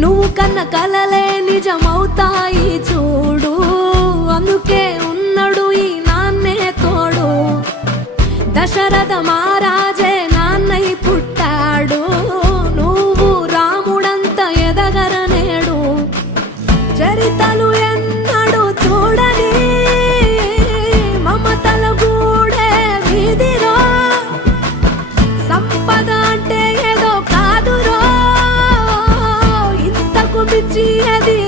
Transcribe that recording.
నువ్వు కన్న కలలే నిజమవుతాయి చూడు, అందుకే ఉన్నాడు ఈ నాన్నే తోడు. దశరథ మహారాజే నాన్నై పుట్టాడు, నువ్వు రాముడంత ఎదగరనేడు. చరితలు ఎన్నడు చూడని మమతల గూడే వీధిరో, సంపద అంటే ఏదో కాదురో, ఇంతకు మించి అది